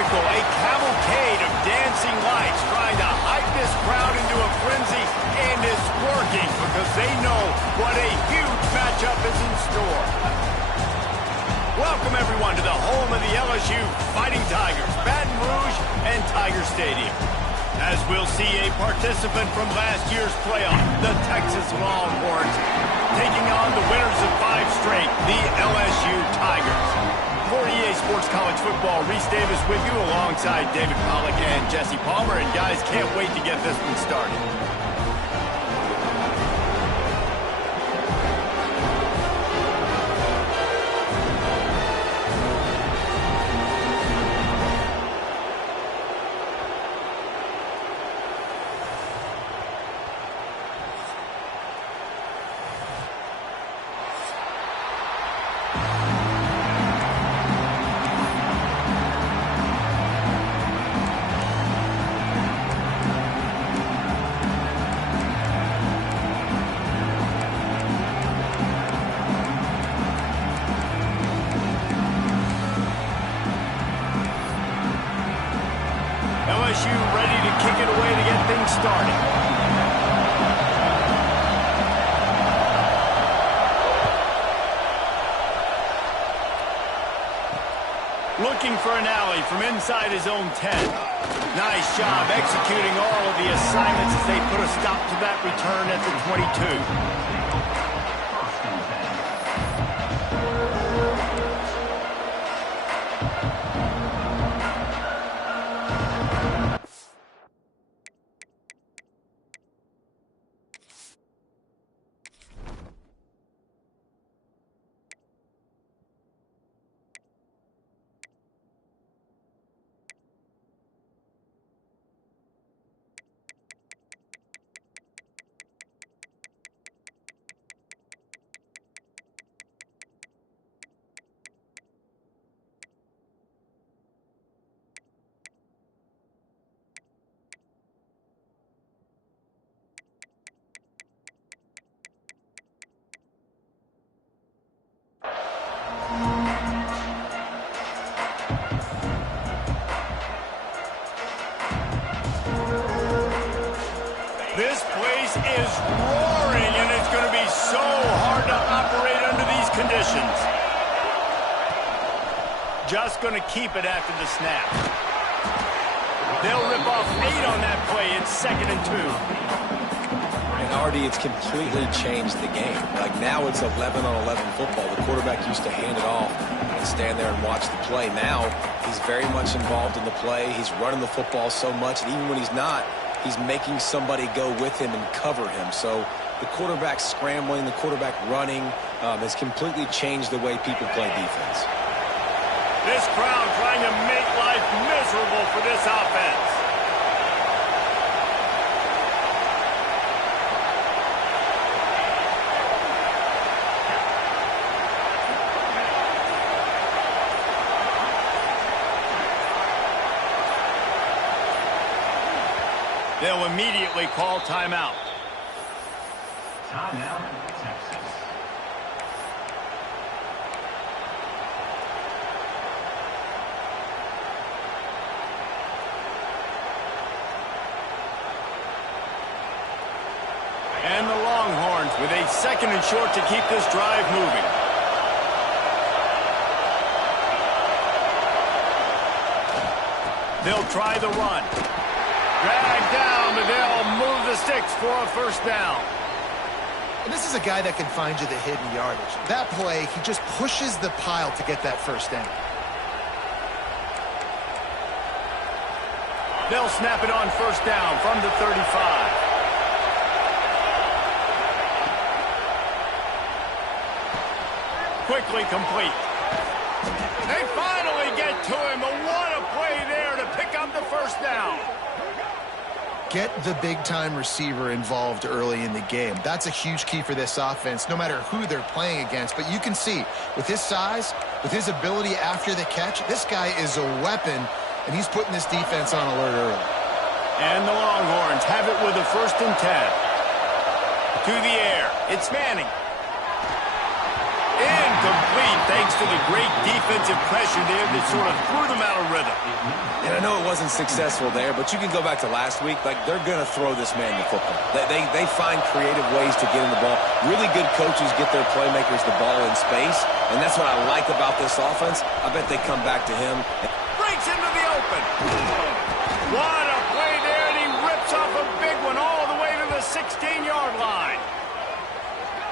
spectacle, a cavalcade of dancing lights trying to hype this crowd into a frenzy, and it's working because they know what a huge matchup is in store. Welcome, everyone, to the home of the LSU Fighting Tigers, Baton Rouge and Tiger Stadium. As we'll see a participant from last year's playoff, the Texas Longhorns, taking on the winners of 5 straight, the LSU Tigers. For EA Sports College Football, Reese Davis with you alongside David Pollack and Jesse Palmer. And guys, can't wait to get this one started. LSU ready to kick it away to get things started. Looking for an alley from inside his own 10. Nice job executing all of the assignments as they put a stop to that return at the 22. This place is roaring, and it's going to be so hard to operate under these conditions. Just going to keep it after the snap. They'll rip off 8 on that play. It's 2nd and 2. And Artie, it's completely changed the game. Like now it's 11-on-11 football. The quarterback used to hand it off and stand there and watch the play. Now he's very much involved in the play. He's running the football so much, and even when he's not, he's making somebody go with him and cover him. So the quarterback scrambling, the quarterback running has completely changed the way people play defense. This crowd trying to make life miserable for this offense. They'll immediately call timeout. Timeout, Texas. And the Longhorns with a 2nd and short to keep this drive moving. They'll try the run. Dragged down, but they'll move the sticks for a 1st down. And this is a guy that can find you the hidden yardage. That play, he just pushes the pile to get that 1st down. They'll snap it on 1st down from the 35. Quickly complete. They finally get to him, but what a play there to pick up the 1st down. Get the big-time receiver involved early in the game. That's a huge key for this offense, no matter who they're playing against. But you can see, with his size, with his ability after the catch, this guy is a weapon, and he's putting this defense on alert early. And the Longhorns have it with a 1st and 10. To the air. It's Manning. Incomplete. incomplete thanks to the great defensive pressure there that sort of threw them out of rhythm. And I know it wasn't successful there, but you can go back to last week. Like, they're going to throw this man the football. They find creative ways to get him the ball. Really good coaches get their playmakers the ball in space, and that's what I like about this offense. I bet they come back to him. Breaks into the open. What a play there, and he rips off a big one all the way to the 16-yard line.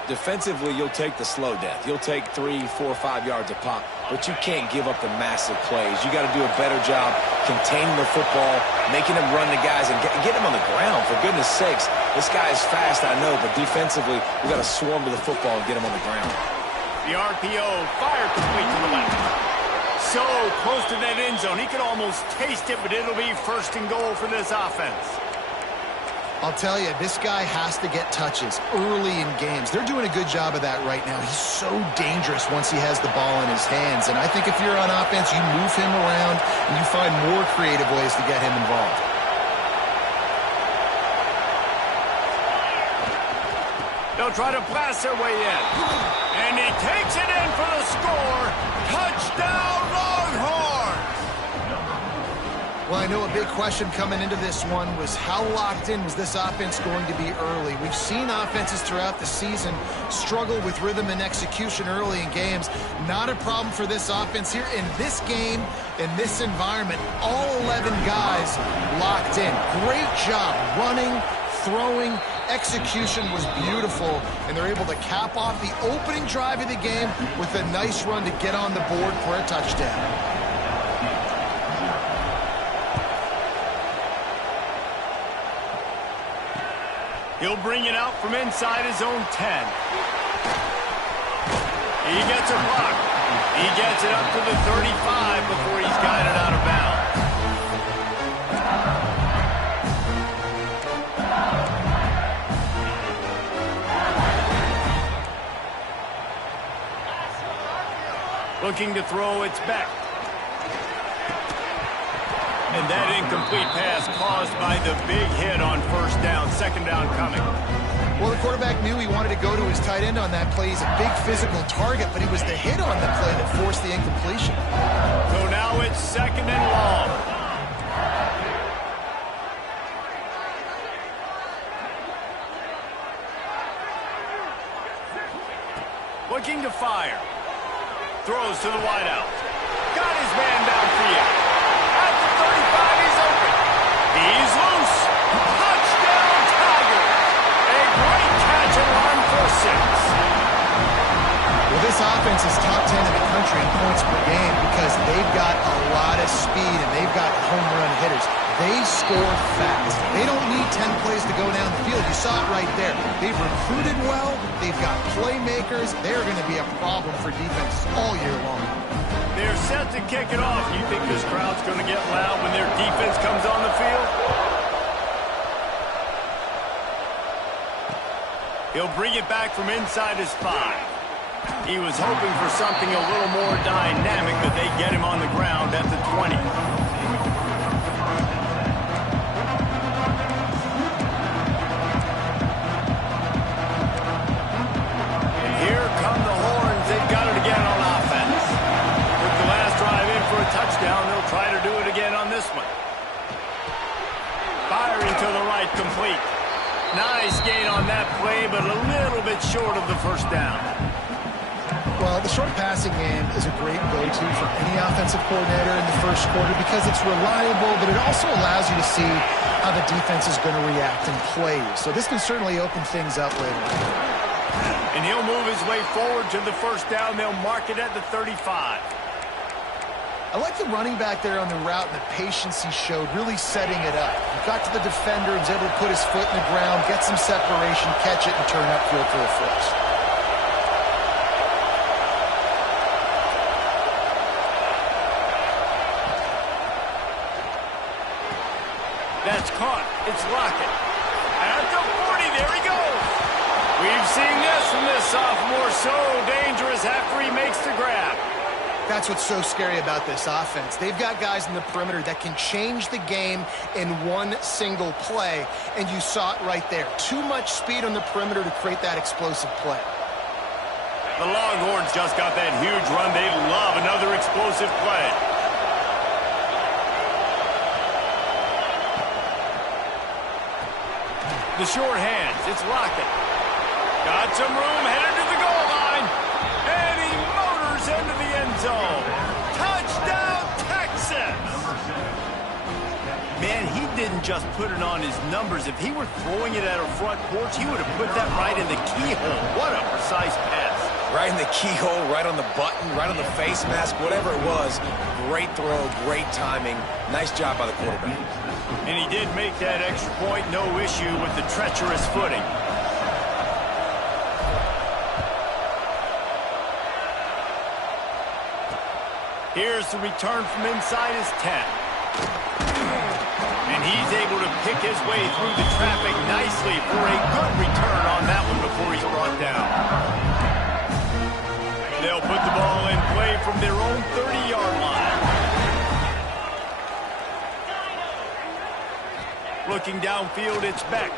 Defensively, you'll take the slow death. You'll take 3, 4, 5 yards a pop, but you can't give up the massive plays. You got to do a better job containing the football, making them run the guys, and get them on the ground, for goodness sakes. This guy is fast, I know, but defensively, we got to swarm to the football and get him on the ground. The RPO fired complete to the left. So close to that end zone. He could almost taste it, but it'll be first and goal for this offense. I'll tell you, this guy has to get touches early in games. They're doing a good job of that right now. He's so dangerous once he has the ball in his hands. And I think if you're on offense, you move him around and you find more creative ways to get him involved. They'll try to blast their way in. And he takes it in for the score. Touchdown, Longhorns! Well, I know a big question coming into this one was how locked in was this offense going to be early? We've seen offenses throughout the season struggle with rhythm and execution early in games. Not a problem for this offense here. In this game, in this environment, all 11 guys locked in. Great job running, throwing. Execution was beautiful, and they're able to cap off the opening drive of the game with a nice run to get on the board for a touchdown. He'll bring it out from inside his own 10. He gets a block. He gets it up to the 35 before he's guided out of bounds. Looking to throw, it's back. And that incomplete pass caused by the big hit on first down. Second down coming. Well, the quarterback knew he wanted to go to his tight end on that play. He's a big physical target, but it was the hit on the play that forced the incompletion. So now it's second and long. Looking to fire. Throws to the wideout. Got his man downfield. At the 35, he's open. He's loose. Touchdown, Tigers. A great catch and run for 6. Well, this offense is top 10 in the country in points per game because they've got a lot of speed and they've got home run hitters. They score fast. They don't need 10 plays to go down the field. You saw it right there. They've recruited well. They've got playmakers. They're going to be a problem for defenses all year long. They're set to kick it off. You think this crowd's going to get loud when their defense comes on the field? He'll bring it back from inside his 5. He was hoping for something a little more dynamic, but they get him on the ground at the 20. And here come the Horns. They've got it again on offense. Took the last drive in for a touchdown. They'll try to do it again on this one. Firing to the right, complete. Nice gain on that play, but a little bit short of the first down. Well, the short passing game is a great go-to for any offensive coordinator in the first quarter because it's reliable, but it also allows you to see how the defense is going to react and play. So this can certainly open things up later. And he'll move his way forward to the first down. They'll mark it at the 35. I like the running back there on the route and the patience he showed, really setting it up. He got to the defender, was able to put his foot in the ground, get some separation, catch it, and turn upfield for a first. That's caught. It's Lockett. At the 40, there he goes. We've seen this from this sophomore. So dangerous after he makes the grab. That's what's so scary about this offense. They've got guys in the perimeter that can change the game in one single play, and you saw it right there. Too much speed on the perimeter to create that explosive play. The Longhorns just got that huge run. They love another explosive play. The short hands, it's Lockett. Got some room, headed to the goal line. And he motors into the end zone. Touchdown, Texas! Man, he didn't just put it on his numbers. If he were throwing it at a front porch, he would have put that right in the keyhole. What a precise pass. Right in the keyhole, right on the button, right on the face mask, whatever it was. Great throw, great timing. Nice job by the quarterback. And he did make that extra point, no issue with the treacherous footing. Here's the return from inside his 10. And he's able to pick his way through the traffic nicely for a good return on that one before he's brought down. They'll put the ball in play from their own 30-yard line. Looking downfield, it's Beck.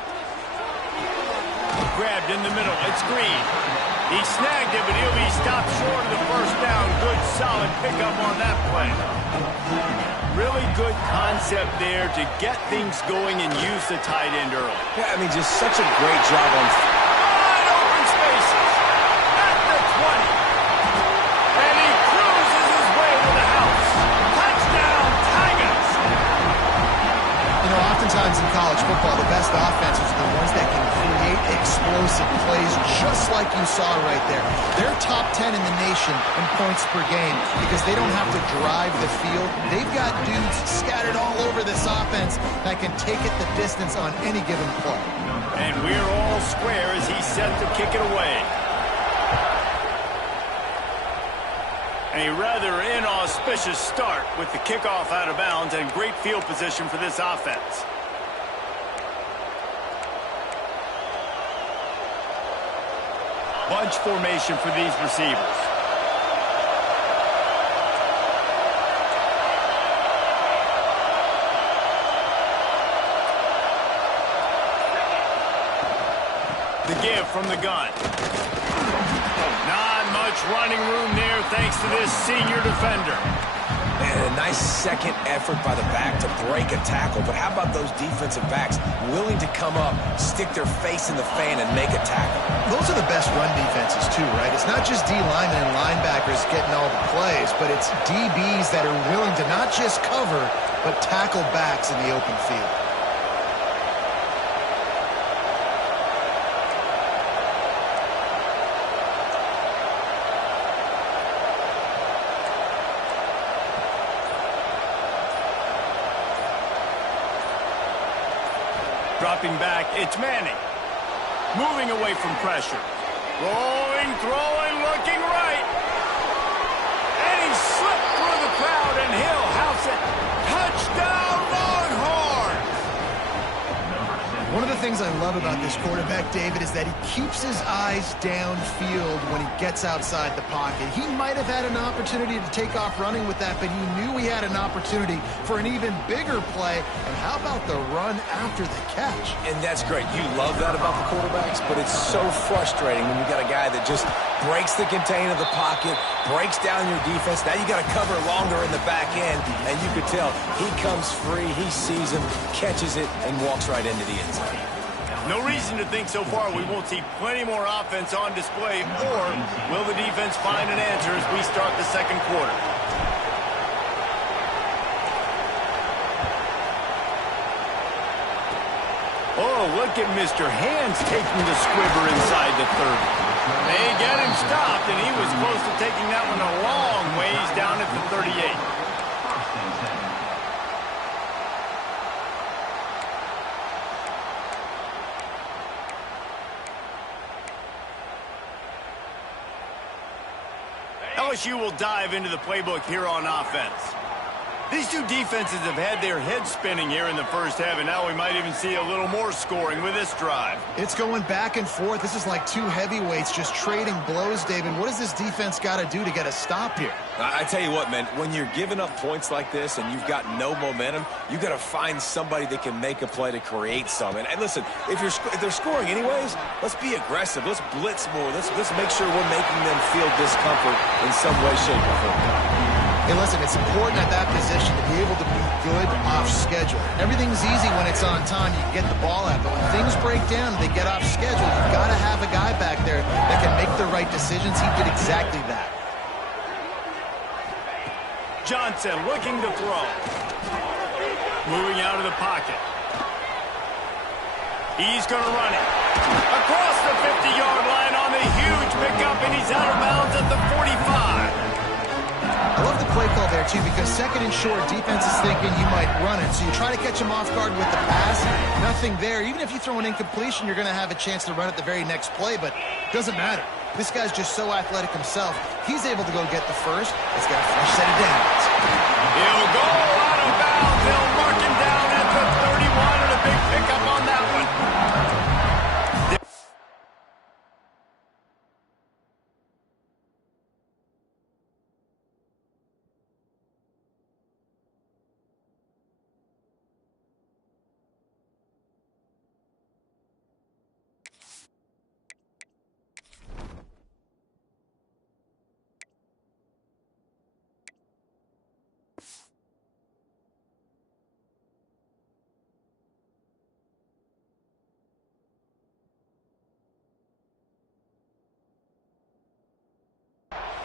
Grabbed in the middle, it's Green. He snagged it, but he'll be stopped short of the first down. Good, solid pickup on that play. Really good concept there to get things going and use the tight end early. Yeah, I mean, just such a great job on... Wide open spaces at the 20. And he cruises his way to the house. Touchdown, Tigers! You know, oftentimes in college football, the best offenses are the ones that can create explosive plays just like you saw right there. They're top 10 in the nation in points per game because they don't have to drive the field. They've got dudes scattered all over this offense that can take it the distance on any given play. And we're all square as he's set to kick it away. A rather inauspicious start with the kickoff out of bounds and great field position for this offense. Bunch formation for these receivers. The give from the gun. Not much running room there thanks to this senior defender. And a nice second effort by the back to break a tackle. But how about those defensive backs willing to come up, stick their face in the fan, and make a tackle? Those are the best run defenses, too, right? It's not just D linemen and linebackers getting all the plays, but it's DBs that are willing to not just cover, but tackle backs in the open field. Dropping back, it's Manning. Moving away from pressure. Rolling, throwing, looking right. And he slipped through the crowd, and he'll house it. Touchdown, Longhorns! One of the things I love about this quarterback, David, is that he keeps his eyes downfield when he gets outside the pocket. He might have had an opportunity to take off running with that, but he knew he had an opportunity for an even bigger play. And how about the run after the catch? And that's great. You love that about the quarterbacks, but it's so frustrating when you got a guy that just breaks the contain of the pocket, breaks down your defense. Now you got to cover longer in the back end, and you could tell he comes free, he sees him, catches it, and walks right into the end zone. No reason to think so far we won't see plenty more offense on display, or will the defense find an answer as we start the second quarter? Oh, look at Mr. Hands taking the squibber inside the 30. They get him stopped, and he was close to taking that one a long ways down at the 38. LSU will dive into the playbook here on offense. These two defenses have had their heads spinning here in the first half, and now we might even see a little more scoring with this drive. It's going back and forth. This is like two heavyweights just trading blows, David. What does this defense got to do to get a stop here? I tell you what, man, when you're giving up points like this and you've got no momentum, you got to find somebody that can make a play to create some. And listen, if they're scoring anyways, let's be aggressive. Let's blitz more. Let's make sure we're making them feel discomfort in some way, shape, or form. Hey, listen, it's important at that position to be able to be good off schedule. Everything's easy when it's on time. You can get the ball out. But when things break down and they get off schedule, you've got to have a guy back there that can make the right decisions. He did exactly that. Johnson looking to throw. Moving out of the pocket. He's going to run it. Across the 50-yard line on the huge pickup, and he's out of bounds at the 45. I love the play call there, too, because second and short, defense is thinking you might run it. So you try to catch him off guard with the pass. Nothing there. Even if you throw an incompletion, you're going to have a chance to run it the very next play, but it doesn't matter. This guy's just so athletic himself. He's able to go get the first. He's got a fresh set of downs. He'll go out of bounds. They'll mark him down at the 31, and a big pickup on that one.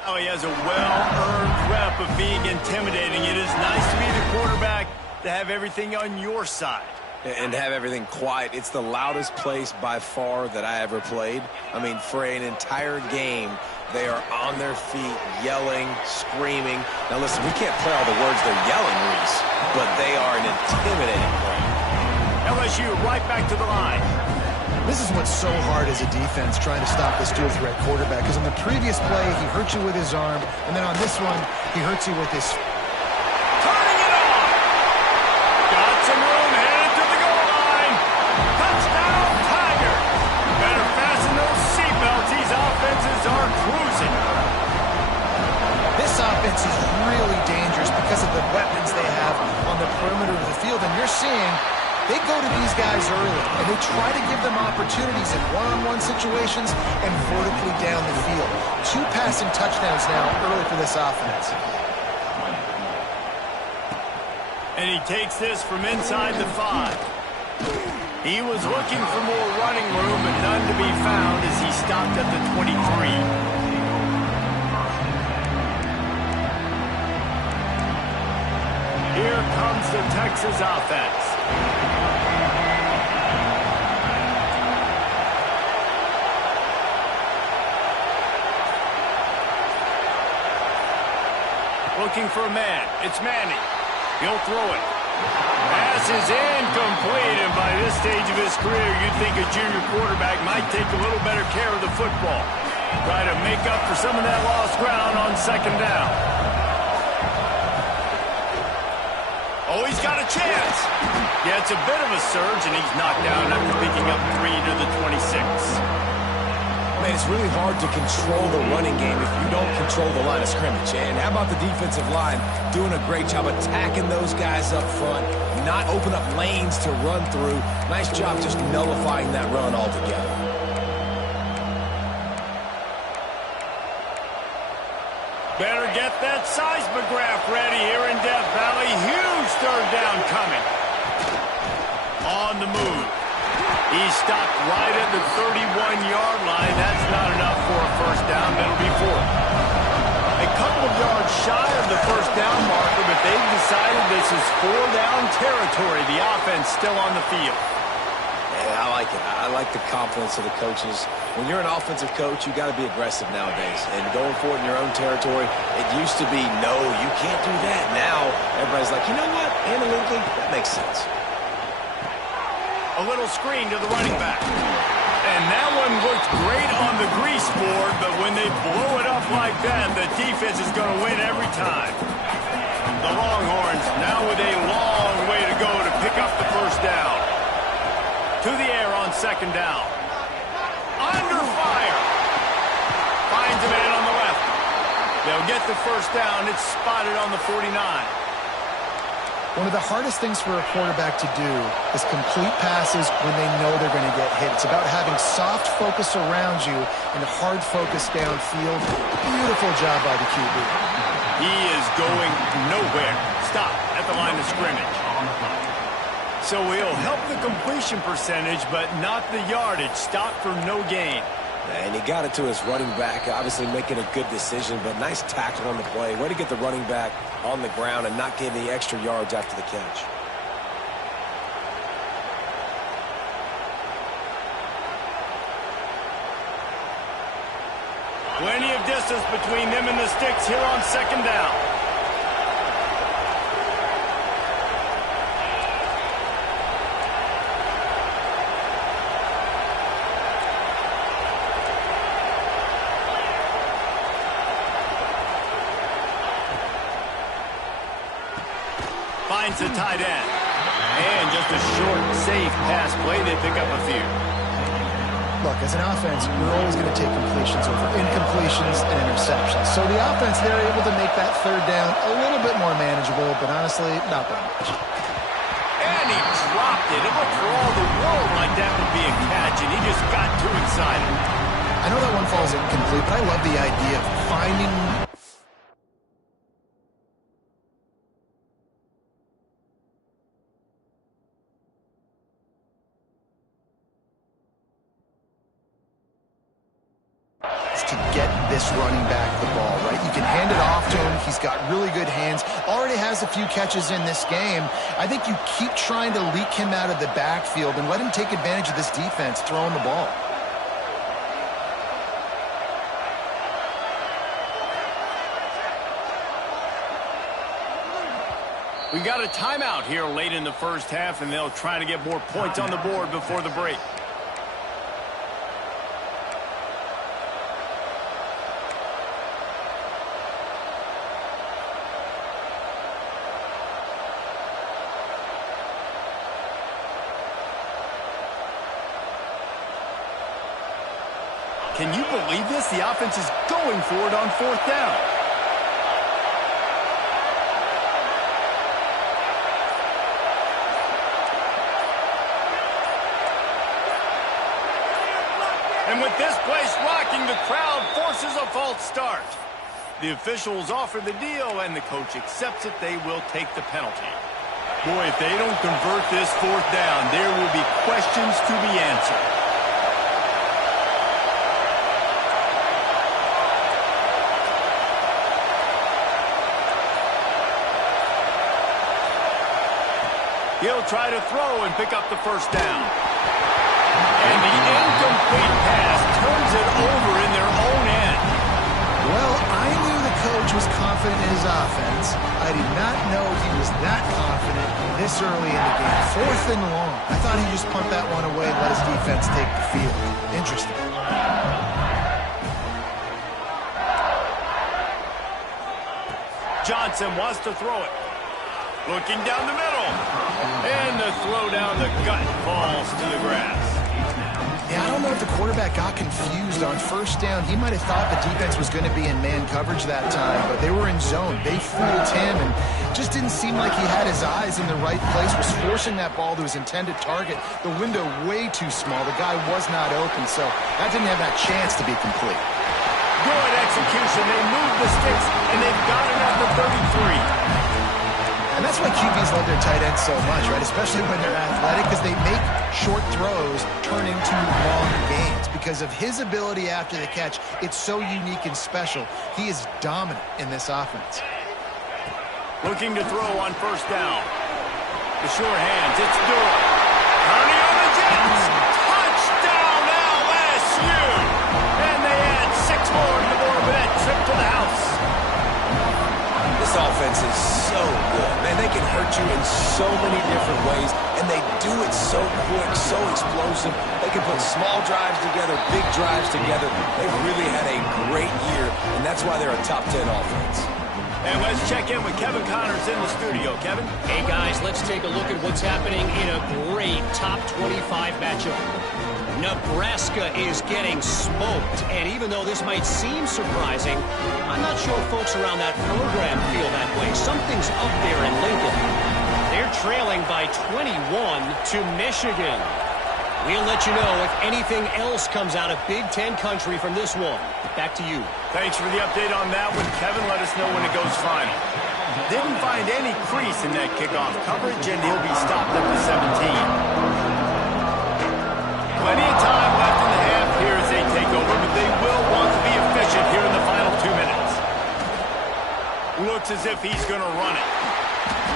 Oh, he has a well-earned rep of being intimidating. It is nice to be the quarterback, to have everything on your side. And have everything quiet. It's the loudest place by far that I ever played. I mean, for an entire game, they are on their feet, yelling, screaming. Now, listen, we can't play all the words they're yelling, Reese, but they are an intimidating play. LSU right back to the line. This is what's so hard as a defense, trying to stop this dual-threat quarterback, because on the previous play, he hurt you with his arm, and then on this one, he hurts you with his... Turning it on! Got some room, headed to the goal line! Touchdown, Tiger! Better fasten those seatbelts. These offenses are cruising. This offense is really dangerous because of the weapons they have on the perimeter of the field, and you're seeing... They go to these guys early, and they try to give them opportunities in one-on-one situations and vertically down the field. 2 passing touchdowns now early for this offense. And he takes this from inside the 5. He was looking for more running room, but none to be found as he stopped at the 23. Here comes the Texas offense. Looking for a man. It's Manning. He'll throw it. Pass is incomplete, and by this stage of his career, you'd think a junior quarterback might take a little better care of the football. Try to make up for some of that lost ground on second down. Oh, he's got a chance. Yeah, it's a bit of a surge, and he's knocked down after picking up 3 to the 26. Man, it's really hard to control the running game if you don't control the line of scrimmage. And how about the defensive line doing a great job attacking those guys up front, not open up lanes to run through. Nice job just nullifying that run altogether. Better get that seismograph ready here in Death Valley. Huge third down coming. On the move. He's stopped right at the 31-yard line. That's not enough for a first down. That'll be 4. A couple of yards shy of the first down marker, but they've decided this is 4-down territory. The offense still on the field. Yeah, I like it. I like the confidence of the coaches. When you're an offensive coach, you got to be aggressive nowadays. And going for it in your own territory, it used to be, no, you can't do that. Now, everybody's like, you know what? Analytically, that makes sense. A little screen to the running back. And that one looked great on the grease board, but when they blow it up like that, the defense is going to win every time. The Longhorns second down. Under fire. Finds a man on the left. They'll get the first down. It's spotted on the 49. One of the hardest things for a quarterback to do is complete passes when they know they're going to get hit. It's about having soft focus around you and hard focus downfield. Beautiful job by the QB. He is going nowhere. Stop at the line of scrimmage. So he'll help the completion percentage, but not the yardage. Stop for no gain. And he got it to his running back, obviously making a good decision, but nice tackle on the play. Way to get the running back on the ground and not get any extra yards after the catch. Plenty of distance between them and the sticks here on second down. Finds the tight end. And just a short, safe pass play. They pick up a few. Look, as an offense, you're always going to take completions over incompletions and interceptions. So the offense, they're able to make that third down a little bit more manageable, but honestly, not that much. And he dropped it. It looked for all the world like that would be a catch, and he just got too excited. I know that one falls incomplete, but I love the idea of finding... to get this running back the ball, right? You can hand it off to him. He's got really good hands. Already has a few catches in this game. I think you keep trying to leak him out of the backfield and let him take advantage of this defense throwing the ball. We got a timeout here late in the first half, and they'll try to get more points on the board before the break. Can you believe this? The offense is going for it on fourth down. And with this place rocking, the crowd forces a false start. The officials offer the deal, and the coach accepts it. They will take the penalty. Boy, if they don't convert this fourth down, there will be questions to be answered. He'll try to throw and pick up the first down. And the incomplete pass turns it over in their own end. Well, I knew the coach was confident in his offense. I did not know he was that confident this early in the game. Fourth and long. I thought he'd just punt that one away and let his defense take the field. Interesting. Johnson wants to throw it. Looking down the middle. And the throw down the gut falls to the grass. Yeah, I don't know if the quarterback got confused on first down. He might have thought the defense was going to be in man coverage that time, but they were in zone. They fooled him, and just didn't seem like he had his eyes in the right place, was forcing that ball to his intended target. The window way too small. The guy was not open, so that didn't have that chance to be complete. Good execution. They moved the sticks, and they've got it at the 33. And that's why QBs love their tight ends so much, right? Especially when they're athletic, because they make short throws turn into long gains. Because of his ability after the catch, it's so unique and special. He is dominant in this offense. Looking to throw on first down. The sure hands, it's Durham. Turning on the Jets. Touchdown LSU! And they add 6 more to the board with that trip to the house. This offense is so good. Man, they can hurt you in so many different ways, and they do it so quick, so explosive. They can put small drives together, big drives together. They've really had a great year, and that's why they're a top 10 offense. And let's check in with Kevin Connors in the studio. Kevin? Hey, guys, let's take a look at what's happening in a great top 25 matchup. Nebraska is getting smoked, and even though this might seem surprising, I'm not sure folks around that program feel that way. Something's up there in Lincoln. They're trailing by 21 to Michigan. We'll let you know if anything else comes out of Big Ten country from this one. Back to you. Thanks for the update on that one, Kevin. Let us know when it goes final. Didn't find any crease in that kickoff coverage, and he'll be stopped up to 17. Plenty of time left in the half here as they take over, but they will want to be efficient here in the final 2 minutes. Looks as if he's going to run it.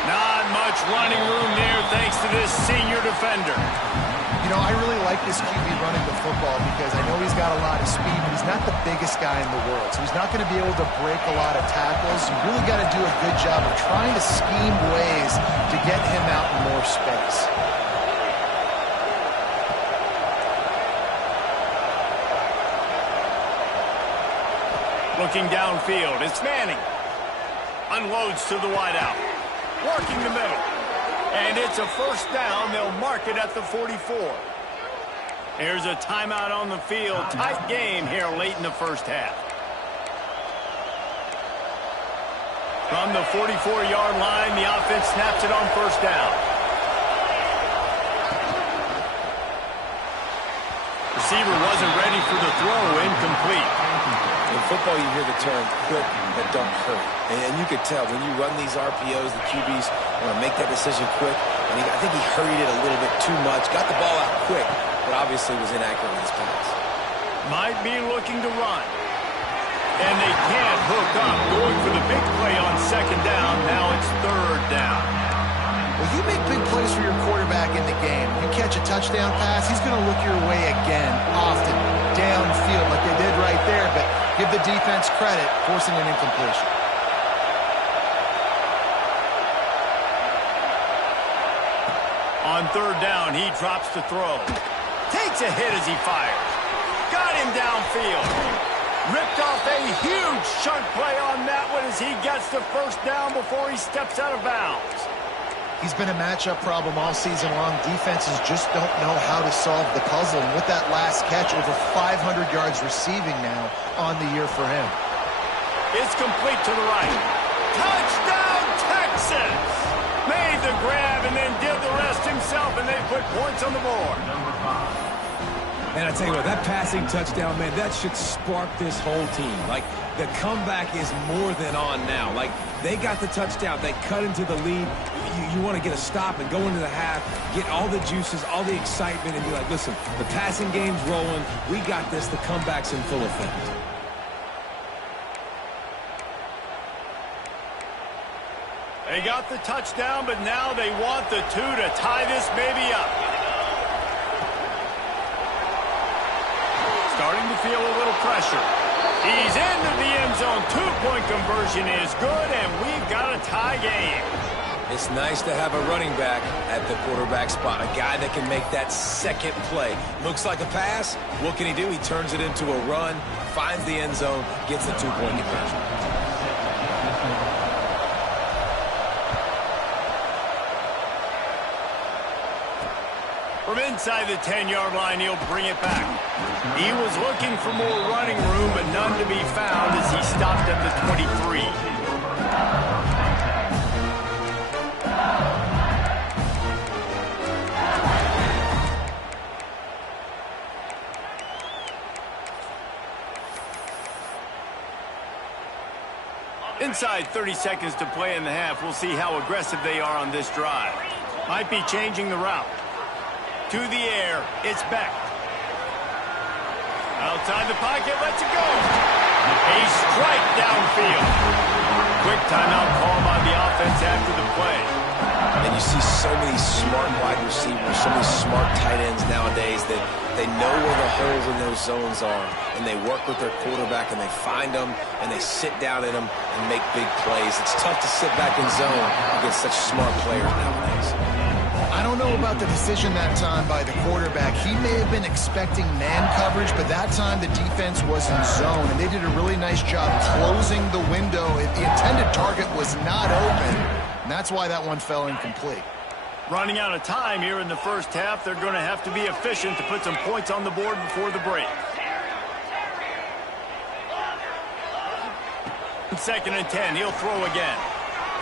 Not much running room there thanks to this senior defender. You know, I really like this QB running the football because I know he's got a lot of speed, but he's not the biggest guy in the world. So he's not going to be able to break a lot of tackles. You really got to do a good job of trying to scheme ways to get him out in more space. Looking downfield, it's Manning. Unloads to the wideout. Working the middle. And it's a first down. They'll mark it at the 44. Here's a timeout on the field. Tight game here late in the first half. From the 44-yard line, the offense snaps it on first down. Receiver wasn't ready for the throw. Incomplete. In football, you hear the term quick but don't hurry. And you could tell when you run these RPOs, the QBs want to make that decision quick. And I think he hurried it a little bit too much. Got the ball out quick, but obviously was inaccurate in his pass. Might be looking to run. And they can't hook up. Going for the big play on second down. Now it's third down. Well, you make big plays for your quarterback in the game. You catch a touchdown pass, he's going to look your way again, often, downfield like they did right there, but give the defense credit, forcing an incompletion. On third down, he drops to throw. Takes a hit as he fires. Got him downfield. Ripped off a huge chunk play on that one as he gets the first down before he steps out of bounds. He's been a matchup problem all season long. Defenses just don't know how to solve the puzzle. And with that last catch, over 500 yards receiving now on the year for him. It's complete to the right. Touchdown, Texas! Made the grab and then did the rest himself, and they put points on the board. And I tell you what, that passing touchdown, man, that should spark this whole team. Like, the comeback is more than on now. Like, they got the touchdown. They cut into the lead. You want to get a stop and go into the half, get all the juices, all the excitement, and be like, listen, the passing game's rolling. We got this. The comeback's in full effect. They got the touchdown, but now they want the two to tie this baby up. Starting to feel a little pressure. He's into the end zone. Two-point conversion is good, and we've got a tie game. It's nice to have a running back at the quarterback spot, a guy that can make that second play. Looks like a pass. What can he do? He turns it into a run, finds the end zone, gets the two-point conversion. From inside the 10-yard line, he'll bring it back. He was looking for more running room, but none to be found as he stopped at the 23. Inside 30 seconds to play in the half. We'll see how aggressive they are on this drive. Might be changing the route. To the air, it's Beck. Outside the pocket, lets it go. A strike downfield. Quick timeout call by the offense after the play. And you see so many smart wide receivers, so many smart tight ends nowadays that they know where the holes in those zones are, and they work with their quarterback, and they find them, and they sit down in them and make big plays. It's tough to sit back in zone against such smart players nowadays. I don't know about the decision that time by the quarterback. He may have been expecting man coverage, but that time the defense was in zone, and they did a really nice job closing the window. The intended target was not open, and that's why that one fell incomplete. Running out of time here in the first half. They're going to have to be efficient to put some points on the board before the break. 2nd and 10. He'll throw again.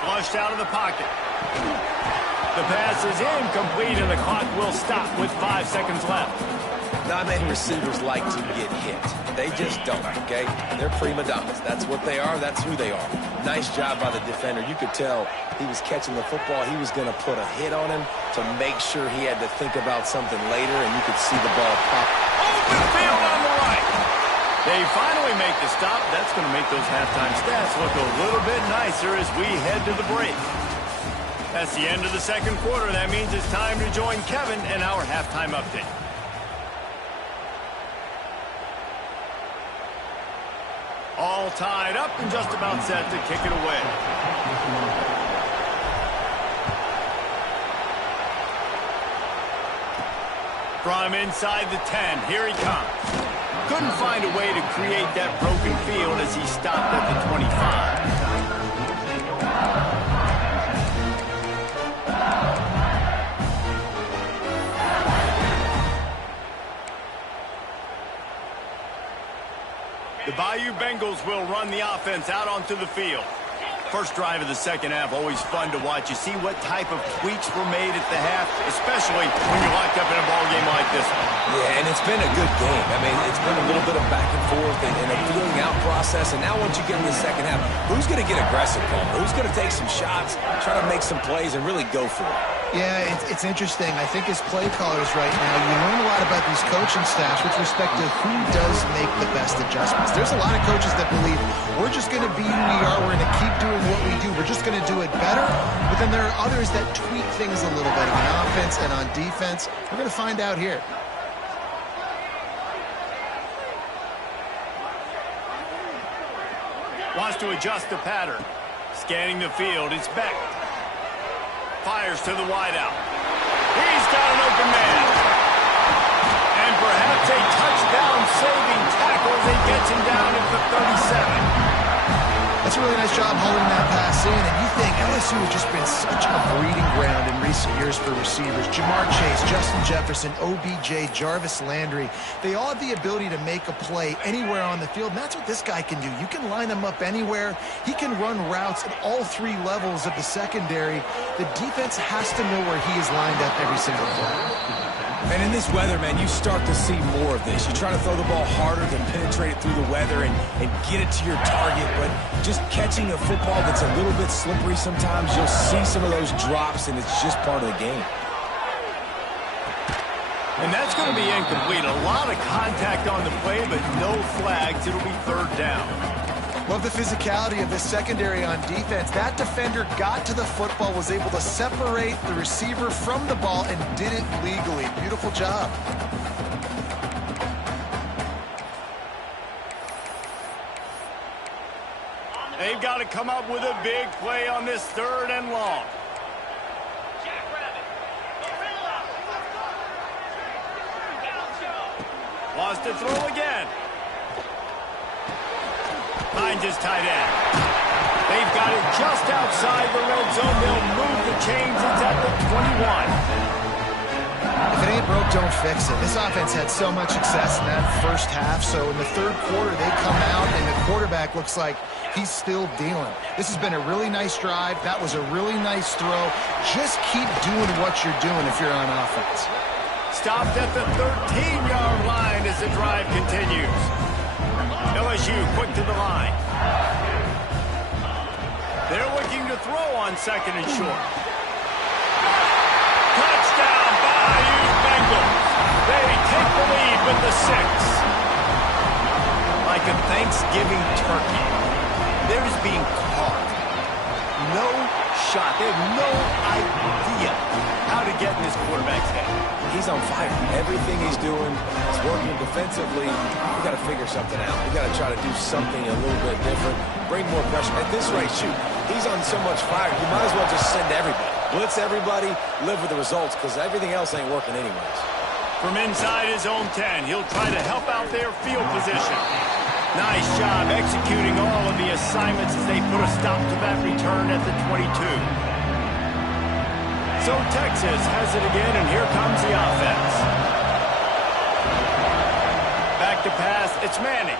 Flushed out of the pocket. The pass is incomplete, and the clock will stop with 5 seconds left. Not many receivers like to get hit. They just don't, okay? They're prima donnas. That's what they are. That's who they are. Nice job by the defender. You could tell he was catching the football. He was going to put a hit on him to make sure he had to think about something later, and you could see the ball pop. Open field on the right. They finally make the stop. That's going to make those halftime stats look a little bit nicer as we head to the break. That's the end of the second quarter. That means it's time to join Kevin in our halftime update. All tied up and just about set to kick it away. From inside the 10, here he comes. Couldn't find a way to create that broken field as he stopped at the 25. The Bayou Bengals will run the offense out onto the field. First drive of the second half, always fun to watch. You see what type of tweaks were made at the half, especially when you're locked up in a ball game like this one. Yeah, and it's been a good game. I mean, it's been a little bit of back and forth and a feeling out process. And now once you get in the second half, who's going to get aggressive, Paul? Who's going to take some shots, try to make some plays, and really go for it? Yeah, it's interesting. I think as play callers right now, you learn a lot about these coaching staffs with respect to who does make the best adjustments. There's a lot of coaches that believe we're just going to be who we are. We're going to keep doing what we do. We're just going to do it better. But then there are others that tweak things a little bit on offense and on defense. We're going to find out here. Wants to adjust the pattern. Scanning the field. It's Beck. Fires to the wideout. He's got an open man. And perhaps a touchdown-saving tackle as he gets him down at the 37. That's a really nice job holding that pass in. And you think LSU has just been such a breeding ground in recent years for receivers. Jamar Chase, Justin Jefferson, OBJ, Jarvis Landry. They all have the ability to make a play anywhere on the field. And that's what this guy can do. You can line him up anywhere. He can run routes at all three levels of the secondary. The defense has to know where he is lined up every single play. And in this weather, man, you start to see more of this. You try to throw the ball harder to penetrate it through the weather and get it to your target, but just catching a football that's a little bit slippery sometimes, you'll see some of those drops, and it's just part of the game. And that's going to be incomplete. A lot of contact on the play, but no flags. It'll be third down. Love the physicality of the secondary on defense. That defender got to the football, was able to separate the receiver from the ball, and did it legally. Beautiful job. They've got to come up with a big play on this 3rd and long. Wants to throw again. Finds his tight end. They've got it just outside the red zone. They'll move the chains. It's at the 21. If it ain't broke, don't fix it. This offense had so much success in that first half, so in the third quarter they come out and the quarterback looks like he's still dealing. This has been a really nice drive. That was a really nice throw. Just keep doing what you're doing if you're on offense. Stopped at the 13-yard line as the drive continues. LSU quick to the line. They're looking to throw on 2nd and short. Touchdown, Bayou Bengals. They take the lead with the 6. Like a Thanksgiving turkey, they're just being carved. No shot. They have no idea how to get in this quarterback's head. He's on fire. Everything he's doing is working defensively. We got to figure something out. We got to try to do something a little bit different. Bring more pressure. At this rate, shoot, he's on so much fire. You might as well just send everybody. Blitz everybody, live with the results, because everything else ain't working anyways. From inside his own 10, he'll try to help out their field position. Nice job executing all of the assignments as they put a stop to that return at the 22. So Texas has it again, and here comes the offense. Back to pass, it's Manning.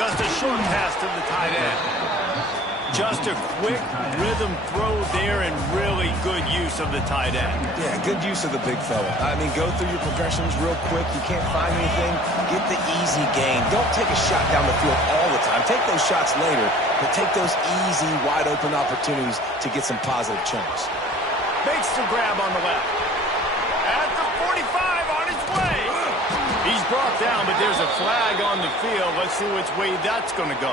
Just a short pass to the tight end. Just a quick rhythm throw there and really good use of the tight end. Yeah, good use of the big fella. I mean, go through your progressions real quick. You can't find anything. Get the easy gain. Don't take a shot down the field all the time. Take those shots later, but take those easy, wide-open opportunities to get some positive chunks. Makes the grab on the left. At the 45 on his way. He's brought down, but there's a flag on the field. Let's see which way that's going to go.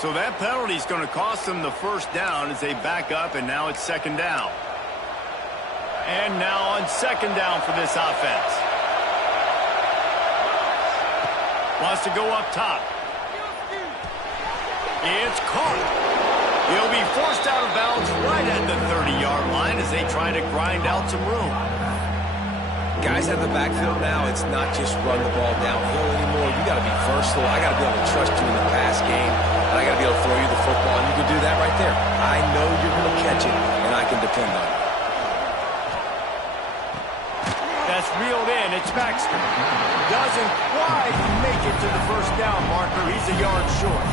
So that penalty is going to cost them the first down as they back up, and now it's second down. And now on second down for this offense. Wants to go up top. It's caught. He'll be forced out of bounds right at the 30-yard line as they try to grind out some room. Guys out of the backfield now, it's not just run the ball downhill anymore. You got to be versatile. I got to be able to trust you in the pass game, and I got to be able to throw you the football, and you can do that right there. I know you're going to catch it, and I can depend on it. That's reeled in. It's Baxter. Doesn't quite make it to the first down marker. He's a yard short.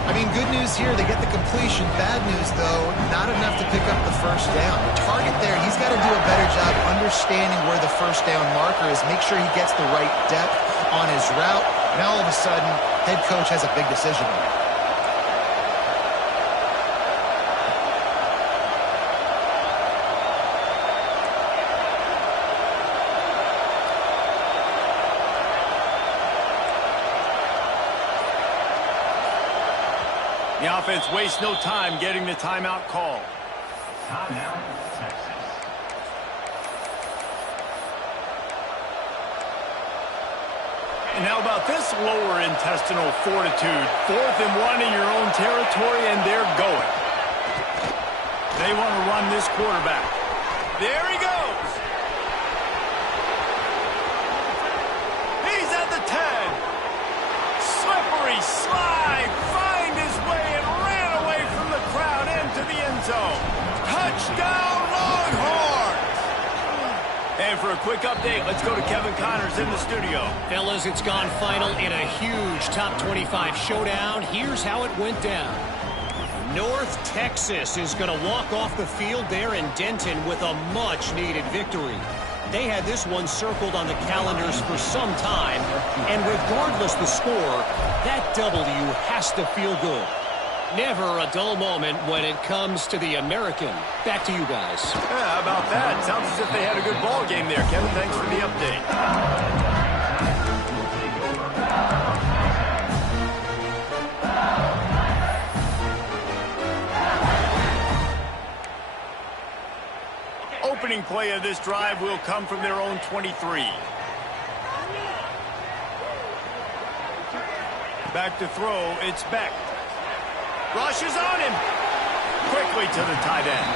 I mean, good news here, they get the completion. Bad news, though, not enough to pick up the first down. The target there, he's got to do a better job understanding where the first down marker is, make sure he gets the right depth on his route. Now, all of a sudden, head coach has a big decision. The offense wastes no time getting the timeout call. Timeout, Texas. And how about this lower intestinal fortitude? 4th and 1 in your own territory, and they're going. They want to run this quarterback. There he goes. He's at the 10. Slippery slide. Find his way and ran away from the crowd into the end zone. Touchdown, Longhorns! And for a quick update, let's go to Kevin Connors in the studio. Fellas, it's gone final in a huge top 25 showdown. Here's how it went down. North Texas is going to walk off the field there in Denton with a much-needed victory. They had this one circled on the calendars for some time, and regardless the score, that W has to feel good. Never a dull moment when it comes to the American. Back to you guys. Yeah, how about that? Sounds as if they had a good ball game there, Kevin. Thanks for the update. Opening play of this drive will come from their own 23. Back to throw, it's Beck. Rushes on him. Quickly to the tight end.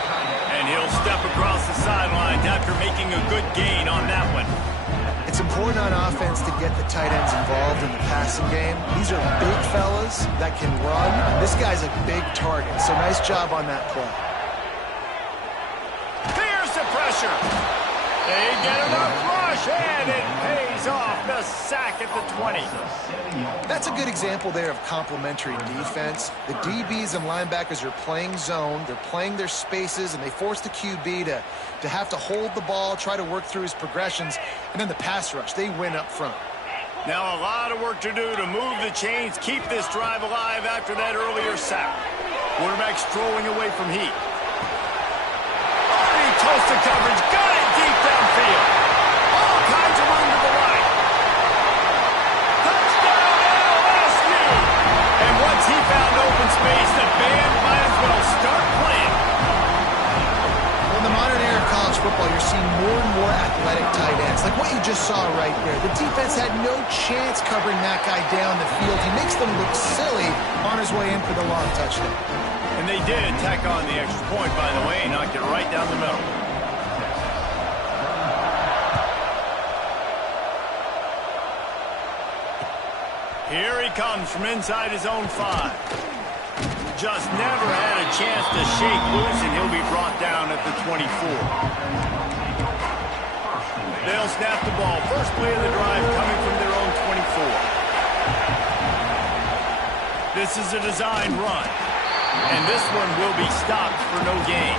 And he'll step across the sidelines after making a good gain on that one. It's important on offense to get the tight ends involved in the passing game. These are big fellas that can run. This guy's a big target, so nice job on that play. Pressure. They get enough rush, and it pays off. The sack at the 20. That's a good example there of complementary defense. The DBs and linebackers are playing zone. They're playing their spaces, and they force the QB to have to hold the ball, try to work through his progressions, and then the pass rush, they win up front. Now a lot of work to do to move the chains, keep this drive alive after that earlier sack. Quarterback's throwing away from heat. Toast to coverage, got it deep downfield. All kinds of room to the right. Touchdown, LSU! And once he found open space, the band might as well start playing. In the modern era of college football, you're seeing more and more athletic tight ends, like what you just saw right there. The defense had no chance covering that guy down the field. He makes them look silly on his way in for the long touchdown. And they did tack on the extra point, by the way, knocked it right down the middle. Here he comes from inside his own 5. Just never had a chance to shake loose, and he'll be brought down at the 24. They'll snap the ball. First play of the drive coming from their own 24. This is a design run, and this one will be stopped for no gain.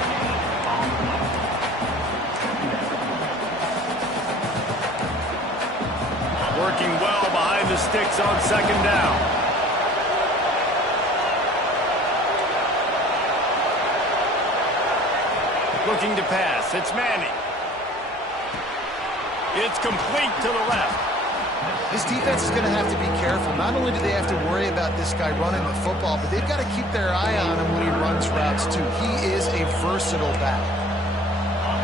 Working well behind the sticks on second down. Looking to pass. It's Manning. It's complete to the left. This defense is going to have to be careful. Not only do they have to worry about this guy running the football, but they've got to keep their eye on him when he runs routes too. He is a versatile back.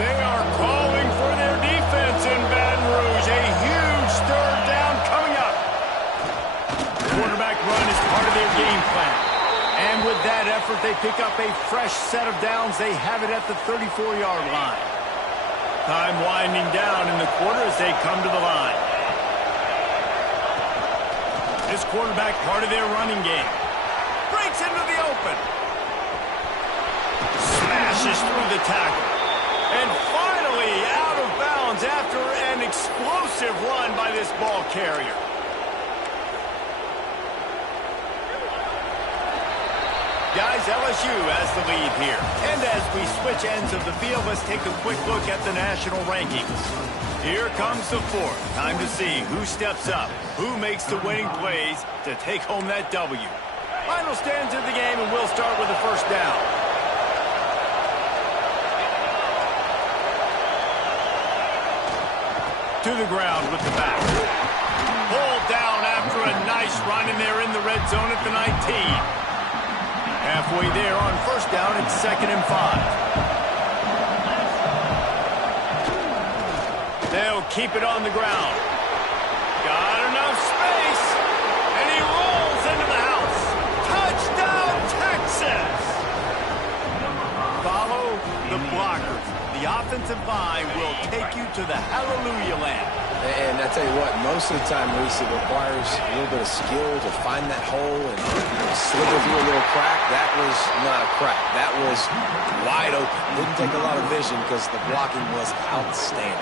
They are calling for their defense in Baton Rouge. A huge third down coming up. The quarterback run is part of their game plan. And with that effort, they pick up a fresh set of downs. They have it at the 34-yard line. Time winding down in the quarter as they come to the line. This quarterback part of their running game. Breaks into the open. Smashes through the tackle. And finally out of bounds after an explosive run by this ball carrier. Guys, LSU has the lead here. And as we switch ends of the field, let's take a quick look at the national rankings. Here comes the fourth. Time to see who steps up, who makes the winning plays to take home that W. Final stands of the game, and we'll start with the first down. To the ground with the back. Pulled down after a nice run, and they're in the red zone at the 19. Halfway there on first down, it's 2nd and 5. They'll keep it on the ground. Got enough space, and he rolls into the house. Touchdown, Texas! Follow the blockers. The offensive line will take you to the hallelujah land. And I tell you what, most of the time, Reese, it requires a little bit of skill to find that hole and slither through a little crack. That was not a crack. That was wide open. Didn't take a lot of vision because the blocking was outstanding.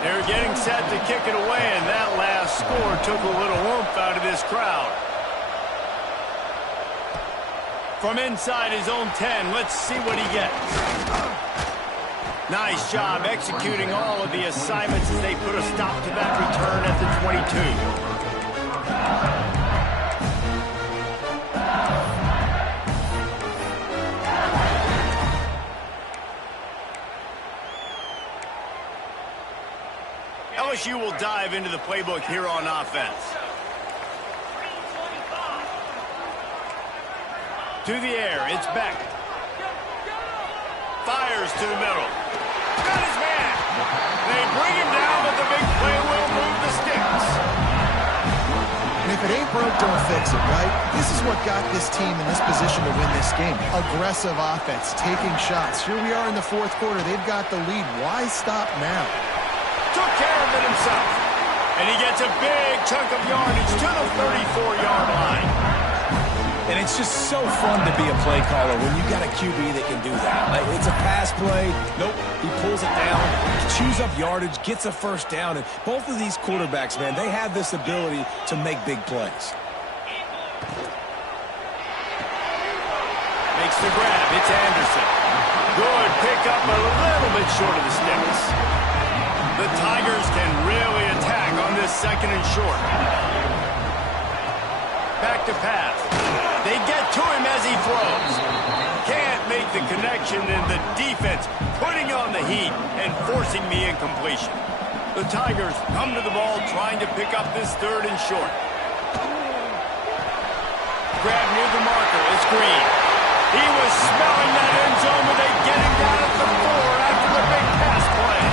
They're getting set to kick it away, and that last score took a little oomph out of this crowd. From inside his own 10, let's see what he gets. Nice job executing all of the assignments as they put a stop to that return at the 22. LSU will dive into the playbook here on offense. To the air, it's Beck. Fires to the middle. Got his man. They bring him down, but the big play will move the sticks. And if it ain't broke, don't fix it, right? This is what got this team in this position to win this game. Aggressive offense, taking shots. Here we are in the fourth quarter. They've got the lead. Why stop now? Took care of it himself. And he gets a big chunk of yardage to the 34-yard line. And it's just so fun to be a play caller when you got a QB that can do that. Like, it's a pass play. Nope, he pulls it down, chews up yardage, gets a first down. And both of these quarterbacks, man, they have this ability to make big plays. Makes the grab. It's Anderson. Good pick up, a little bit short of the sticks. The Tigers can really attack on this 2nd and short. Back to pass. They get to him as he throws. Can't make the connection, and the defense putting on the heat and forcing the incompletion. The Tigers come to the ball trying to pick up this 3rd and short. Grab near the marker. It's Green. He was smelling that end zone, but they get him down at the 4 after the big pass play.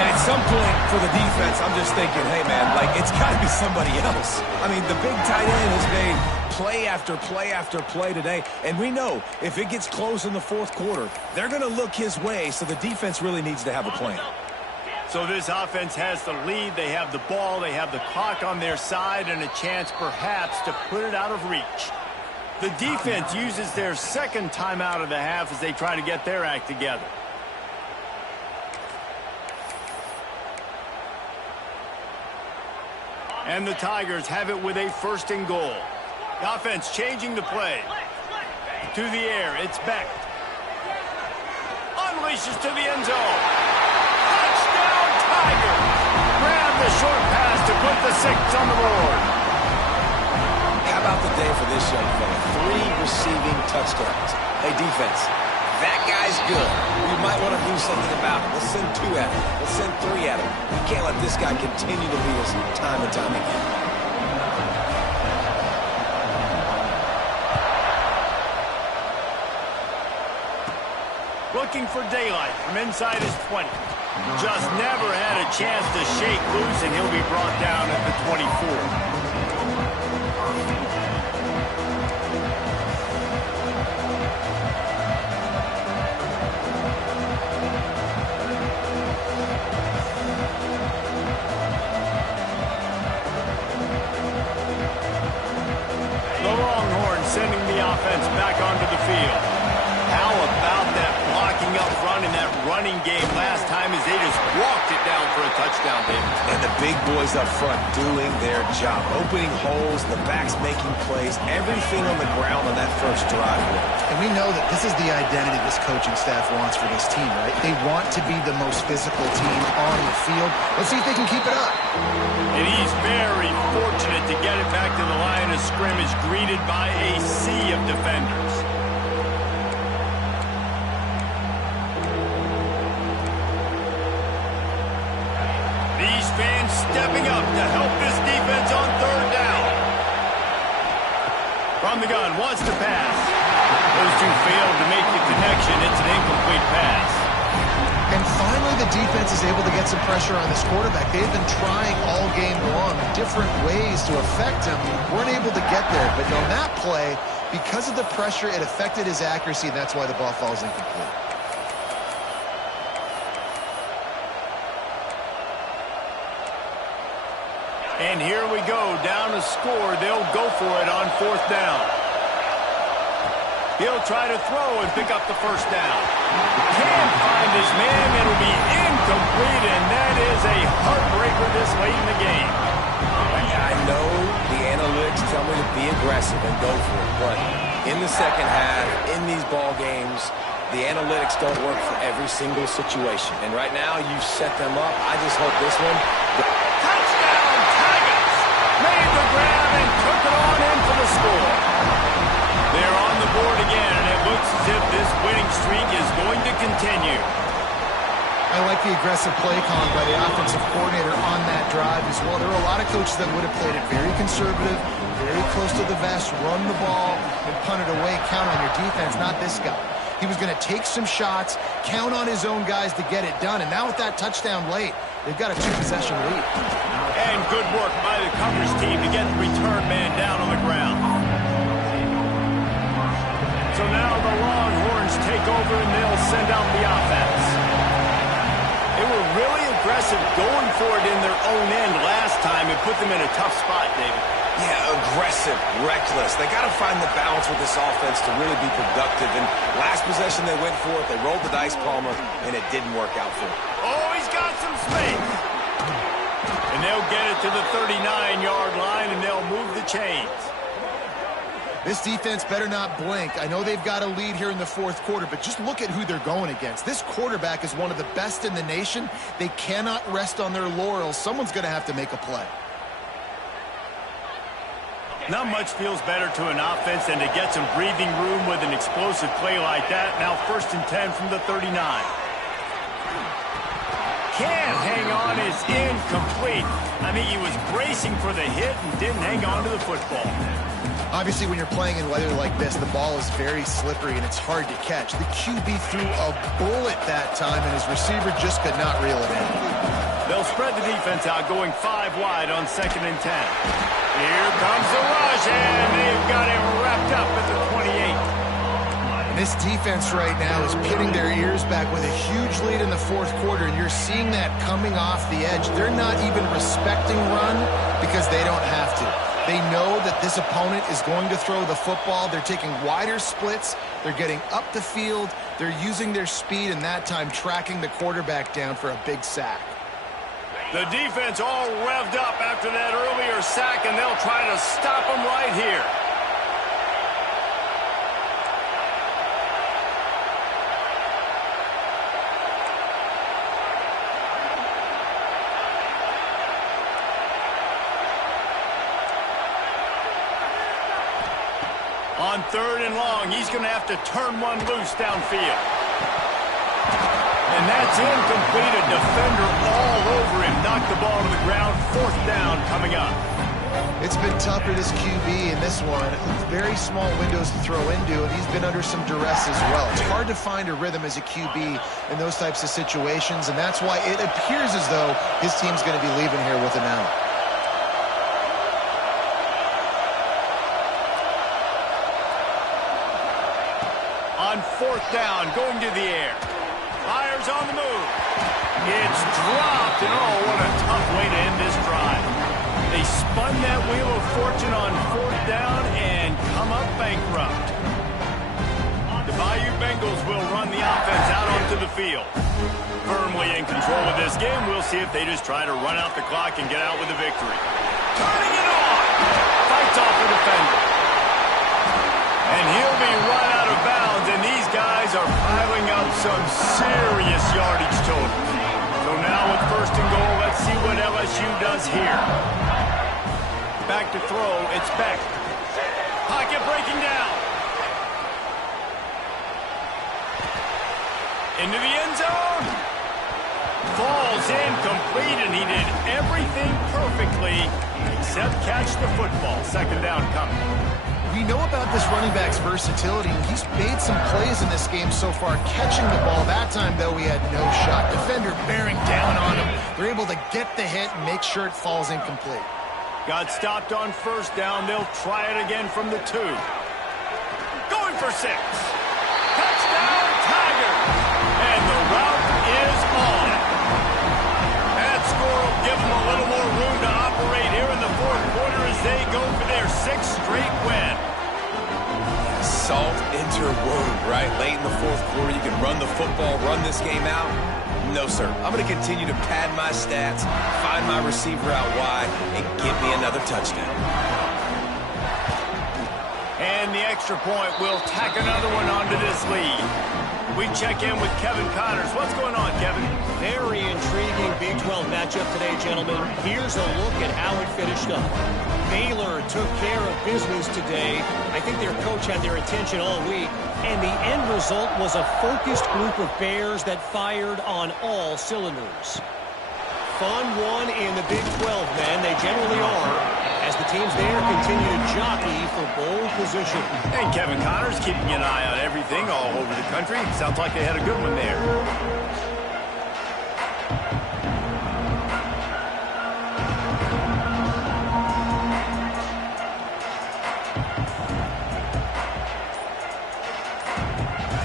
And at some point for the defense, I'm just thinking, hey, man, like, it's got to be somebody else. I mean, the big tight end has made play after play after play today. And we know if it gets close in the fourth quarter, they're going to look his way, so the defense really needs to have a plan. So this offense has the lead. They have the ball. They have the clock on their side and a chance perhaps to put it out of reach. The defense uses their second timeout of the half as they try to get their act together. And the Tigers have it with a 1st and goal. The offense changing the play. To the air, it's Beck. Unleashes to the end zone. Touchdown, Tigers! Grab the short pass to put the 6 on the board. How about the day for this young fella? 3 receiving touchdowns. Hey, defense, that guy's good. We might want to do something about it. Let's send 2 at him. Let's send 3 at him. We can't let this guy continue to beat us time and time again. Looking for daylight from inside his 20. Just never had a chance to shake loose, and he'll be brought down at the 24. Sending the offense back onto the field. How about that blocking up front in that running game last time as they just walked it down for a touchdown, David? And the big boys up front doing their job. Opening holes, the backs making plays, everything on the ground on that first drive worked. And we know that this is the identity this coaching staff wants for this team, right? They want to be the most physical team on the field. Let's see if they can keep it up. And he's very fortunate to get it back to the line of scrimmage, greeted by a sea of defenders. These fans stepping up to help this defense on 3rd down. From the gun, wants to pass. Those 2 failed to make the connection. It's an incomplete pass. And finally, the defense is able to get some pressure on this quarterback. They've been trying all game long different ways to affect him. Weren't able to get there. But on that play, because of the pressure, it affected his accuracy, and that's why the ball falls incomplete. And here we go, down to score. They'll go for it on 4th down. He'll try to throw and pick up the 1st down. Can't find his man. It'll be incomplete, and that is a heartbreaker this late in the game. I know the analytics tell me to be aggressive and go for it, but in the second half, in these ball games, the analytics don't work for every single situation. And right now, you've set them up. I just hope this one... Touchdown, Tigers! Made the grab and took it on in for the score. They're on the board again, and it looks as if this winning streak is going to continue. I like the aggressive play calling by the offensive coordinator on that drive as well. There are a lot of coaches that would have played it very conservative, very close to the vest, run the ball, and punt it away, count on your defense, not this guy. He was going to take some shots, count on his own guys to get it done, and now with that touchdown late, they've got a 2-possession lead. And good work by the coverage team to get the return man down on the ground. So now the Longhorns take over and they'll send out the offense. They were really aggressive going for it in their own end last time and put them in a tough spot, David. Yeah, aggressive, reckless. They got to find the balance with this offense to really be productive. And last possession they went for it, they rolled the dice, Palmer, and it didn't work out for them. Oh, he's got some space. And they'll get it to the 39-yard line and they'll move the chains. This defense better not blink. I know they've got a lead here in the 4th quarter, but just look at who they're going against. This quarterback is one of the best in the nation. They cannot rest on their laurels. Someone's going to have to make a play. Not much feels better to an offense than to get some breathing room with an explosive play like that. Now 1st and 10 from the 39. Can't hang on. It's incomplete. I think he was bracing for the hit and didn't hang on to the football. Obviously, when you're playing in weather like this, the ball is very slippery and it's hard to catch. The QB threw a bullet that time, and his receiver just could not reel it in. They'll spread the defense out, going 5 wide on 2nd and 10. Here comes the rush, and they've got him wrapped up at the 28. And this defense right now is pinning their ears back with a huge lead in the 4th quarter, and you're seeing that coming off the edge. They're not even respecting run because they don't have to. They know that this opponent is going to throw the football. They're taking wider splits. They're getting up the field. They're using their speed, and that time tracking the quarterback down for a big sack. The defense all revved up after that earlier sack, and they'll try to stop them right here. On 3rd and long, he's going to have to turn one loose downfield. And that's incomplete. A defender all over him. Knocked the ball to the ground. 4th down coming up. It's been tough for this QB in this one. Very small windows to throw into, and he's been under some duress as well. It's hard to find a rhythm as a QB in those types of situations, and that's why it appears as though his team's going to be leaving here with an out. On 4th down, going to the air. Fires on the move. It's dropped, and oh, what a tough way to end this drive. They spun that wheel of fortune on 4th down and come up bankrupt. The Bayou Bengals will run the offense out onto the field. Firmly in control of this game, we'll see if they just try to run out the clock and get out with a victory. Turning it on! Fights off the defender. And he'll be run out of bounds, and these guys are piling up some serious yardage total. So now with 1st and goal, let's see what LSU does here. Back to throw, it's Beck. Pocket breaking down. Into the end zone. Falls incomplete, and he did everything perfectly except catch the football. 2nd down coming. We know about this running back's versatility. He's made some plays in this game so far, catching the ball. That time, though, he had no shot. Defender bearing down on him. They're able to get the hit and make sure it falls incomplete. Got stopped on 1st down. They'll try it again from the 2. Going for 6. Touchdown, Tigers! And the route is on. That score will give them a little more room to operate here in the 4th quarter as they go for their 6th straight win. Salt into wound, right? Late in the 4th quarter, you can run the football, run this game out. No, sir. I'm going to continue to pad my stats, find my receiver out wide, and give me another touchdown. And the extra point will tack another one onto this lead. We check in with Kevin Connors. What's going on, Kevin? Very intriguing Big 12 matchup today, gentlemen. Here's a look at how it finished up. Baylor took care of business today. I think their coach had their attention all week. And the end result was a focused group of Bears that fired on all cylinders. Fun one in the Big 12, man. They generally are, as the teams there continue to jockey for bowl position. And Kevin Connors keeping an eye on everything all over the country. Sounds like they had a good one there.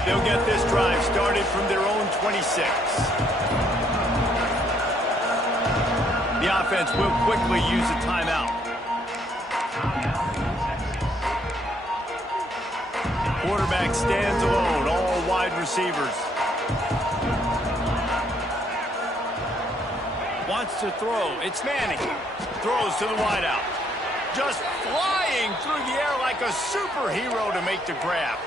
They'll get this drive started from their own 26. The offense will quickly use a timeout. Quarterback stands alone, all wide receivers. Wants to throw. It's Manning. Throws to the wideout. Just flying through the air like a superhero to make the grab.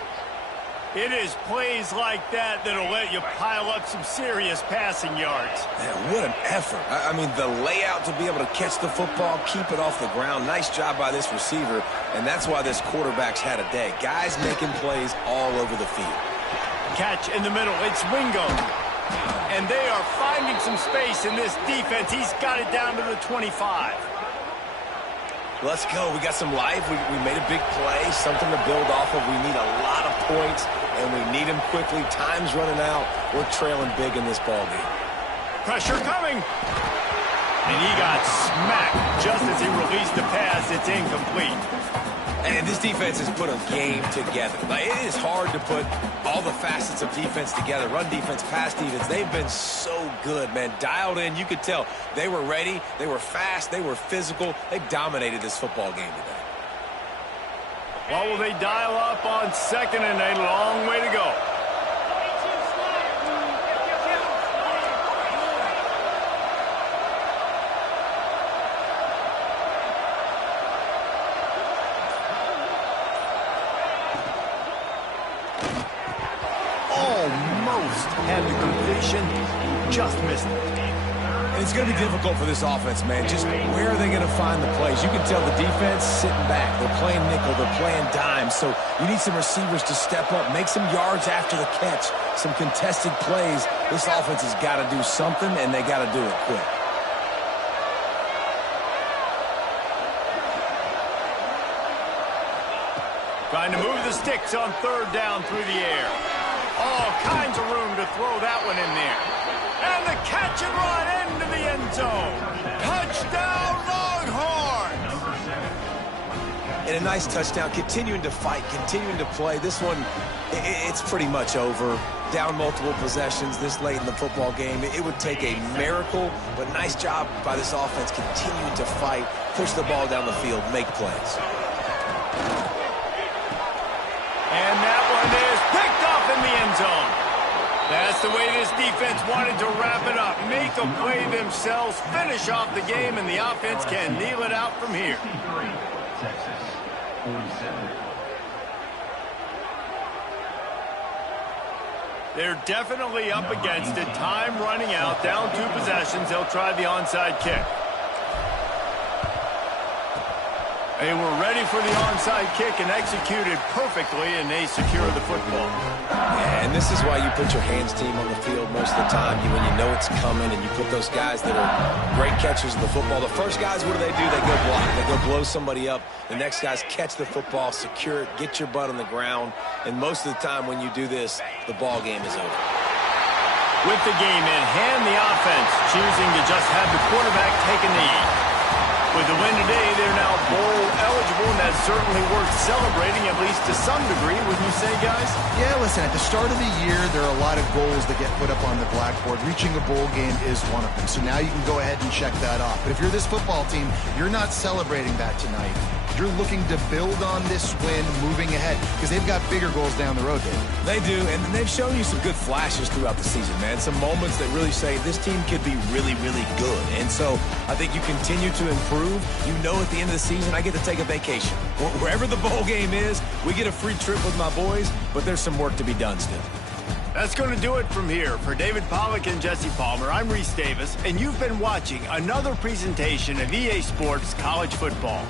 It is plays like that that'll let you pile up some serious passing yards. Man, what an effort. I mean, the layout to be able to catch the football, keep it off the ground. Nice job by this receiver, and that's why this quarterback's had a day. Guys making plays all over the field. Catch in the middle. It's Wingo. And they are finding some space in this defense. He's got it down to the 25. Let's go. We got some life. We made a big play, something to build off of. We need a lot of points, and we need them quickly. Time's running out. We're trailing big in this ball game. Pressure coming. And he got smacked just as he released the pass. It's incomplete. And this defense has put a game together. Like, it is hard to put all the facets of defense together. Run defense, pass defense. They've been so good, man. Dialed in. You could tell they were ready. They were fast. They were physical. They dominated this football game today. What will they dial up on 2nd and a long way to go? Almost had the completion, just missed it. And it's going to be difficult for this offense, man. Just where are they going to find the plays? You can tell the defense sitting back. They're playing nickel. They're playing dime. So you need some receivers to step up, make some yards after the catch, some contested plays. This offense has got to do something, and they got to do it quick. Trying to move the sticks on 3rd down through the air. All kinds of room to throw that one in there. And the catch and run into the end zone. Touchdown, Longhorns! And a nice touchdown, continuing to fight, continuing to play. This one, it's pretty much over. Down multiple possessions this late in the football game. It would take a miracle, but nice job by this offense continuing to fight, push the ball down the field, make plays. And that one is picked off in the end zone. That's the way this defense wanted to wrap it up. Make a play themselves, finish off the game, and the offense can kneel it out from here. 63, Texas, 47. They're definitely up against it. Time running out. Down 2 possessions. They'll try the onside kick. They were ready for the onside kick and executed perfectly, and they secure the football. And this is why you put your hands team on the field most of the time. When you know it's coming and you put those guys that are great catchers of the football. The first guys, what do? They go block. They go blow somebody up. The next guys catch the football, secure it, get your butt on the ground. And most of the time when you do this, the ball game is over. With the game in hand, the offense choosing to just have the quarterback take a knee. With the win today, they're now bowl eligible, and that's certainly worth celebrating, at least to some degree, wouldn't you say, guys? Yeah, listen, at the start of the year, there are a lot of goals that get put up on the blackboard. Reaching a bowl game is one of them. So now you can go ahead and check that off. But if you're this football team, you're not celebrating that tonight. You're looking to build on this win moving ahead because they've got bigger goals down the road, David. They do, and they've shown you some good flashes throughout the season, man. Some moments that really say this team could be really, really good. And so I think you continue to improve. You know at the end of the season, I get to take a vacation. Wherever the bowl game is, we get a free trip with my boys, but there's some work to be done still. That's going to do it from here. For David Pollack and Jesse Palmer, I'm Reese Davis, and you've been watching another presentation of EA Sports College Football.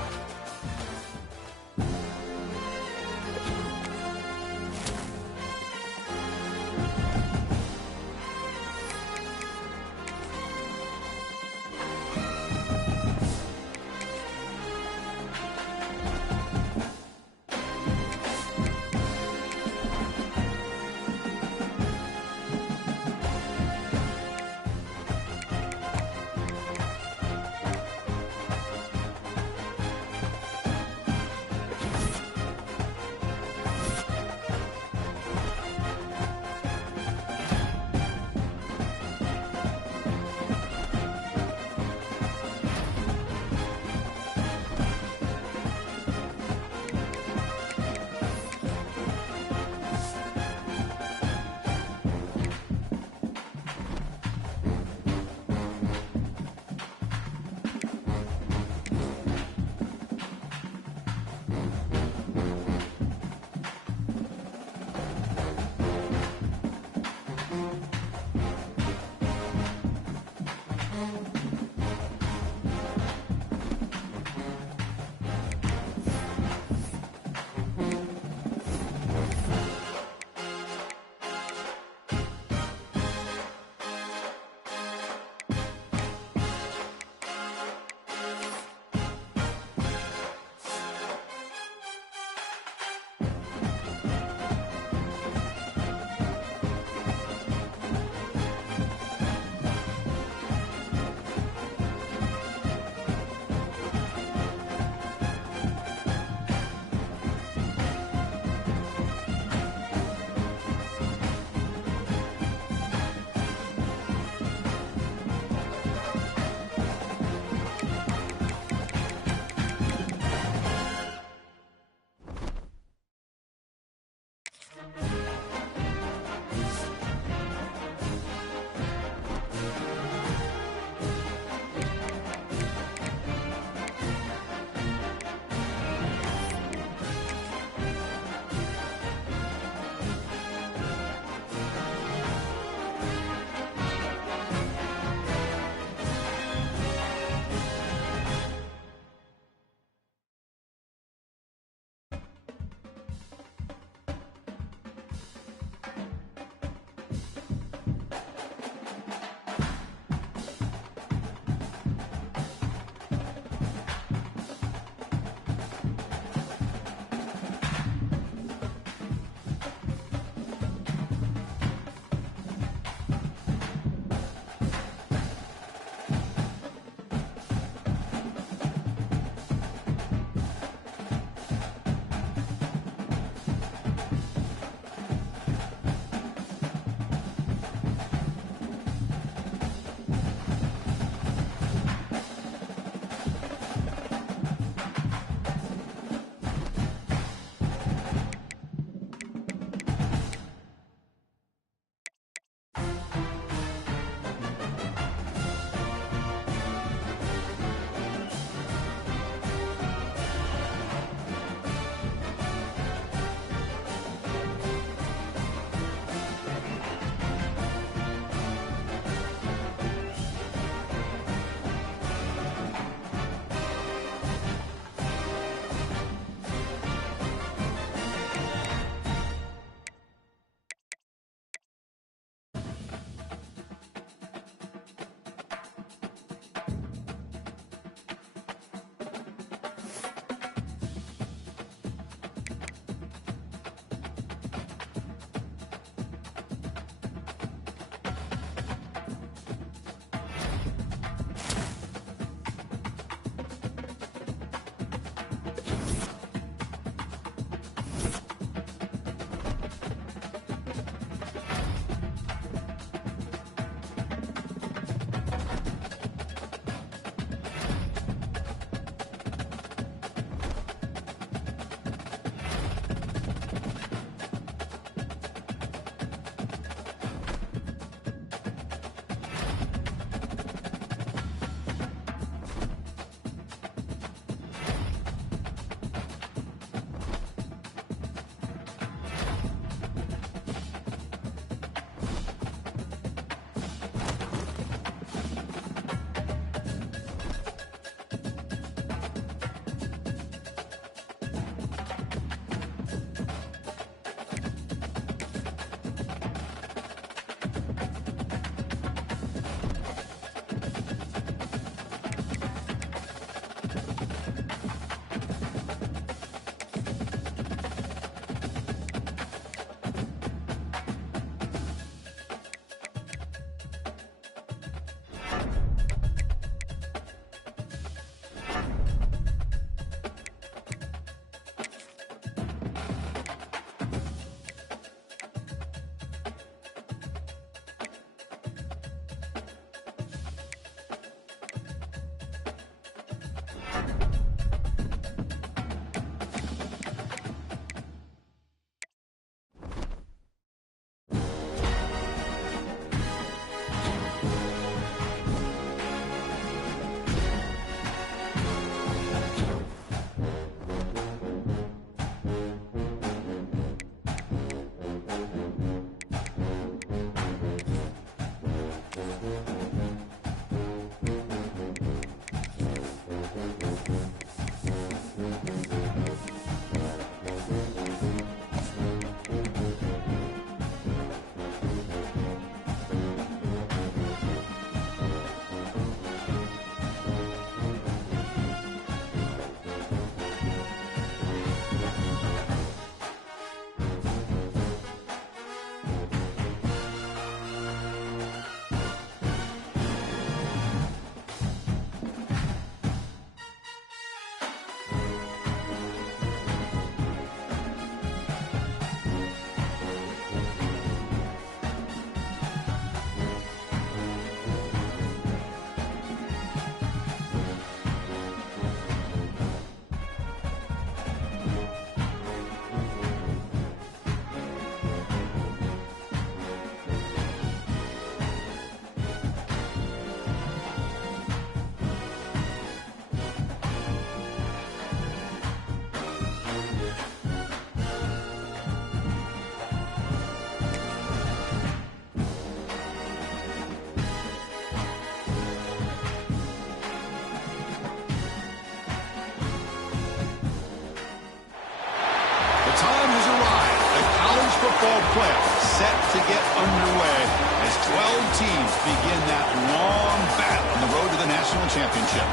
playoffs set to get underway as 12 teams begin that long battle on the road to the national championship.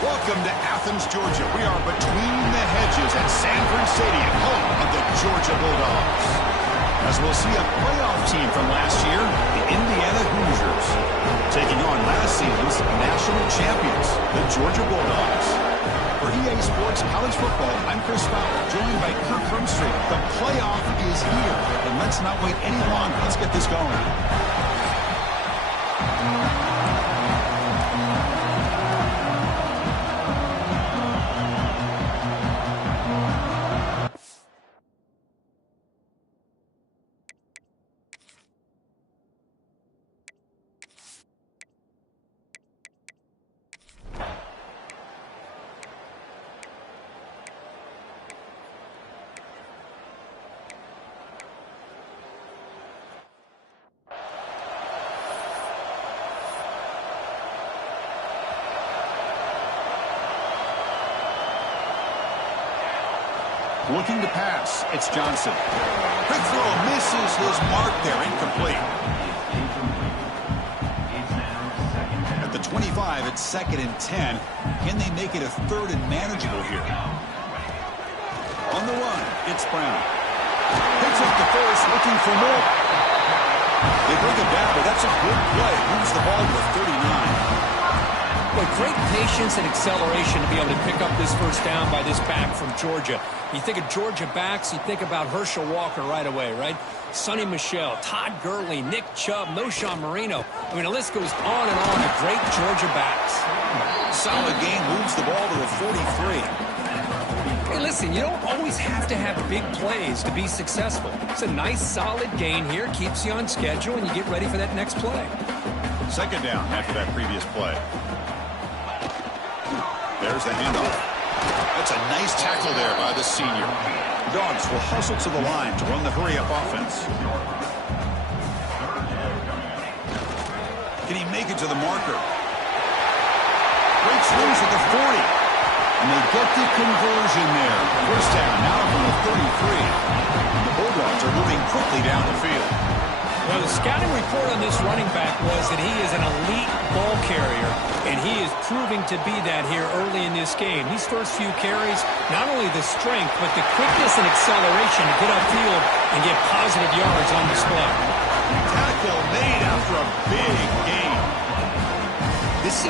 Welcome to Athens, Georgia. We are between the hedges at Sanford Stadium, home of the Georgia Bulldogs. As we'll see a playoff team from last year, the Indiana Hoosiers, taking on last season's national champions, the Georgia Bulldogs. For EA Sports College Football, I'm Chris Fowler, joined by Kirk Hermstreet. The playoff is here, and let's not wait any longer. Let's get this going. Looking to pass, it's Johnson. Quick throw, misses his mark there, incomplete. At the 25, it's 2nd and 10. Can they make it a 3rd and manageable here? On the run, it's Brown. Picks up the first, looking for more. They bring it down, but that's a good play. Moves the ball to the 39. But great patience and acceleration to be able to pick up this first down by this back from Georgia. You think of Georgia backs, you think about Herschel Walker right away, right? Sonny Michel, Todd Gurley, Nick Chubb, Noshawn Marino. I mean, the list goes on and on of great Georgia backs. Solid gain, moves the ball to the 43. Hey, listen, you don't always have to have big plays to be successful. It's a nice, solid gain here, keeps you on schedule, and you get ready for that next play. 2nd down after that previous play. There's the handoff. That's a nice tackle there by the senior. Dogs will hustle to the line to run the hurry-up offense. Can he make it to the marker? Great swings at the 40. And they get the conversion there. First down now from the 33. And the Bulldogs are moving quickly down the field. Well, the scouting report on this running back was that he is an elite ball carrier, and he is proving to be that here early in this game. These first few carries, not only the strength, but the quickness and acceleration to get upfield and get positive yards on display. Tackle made after a big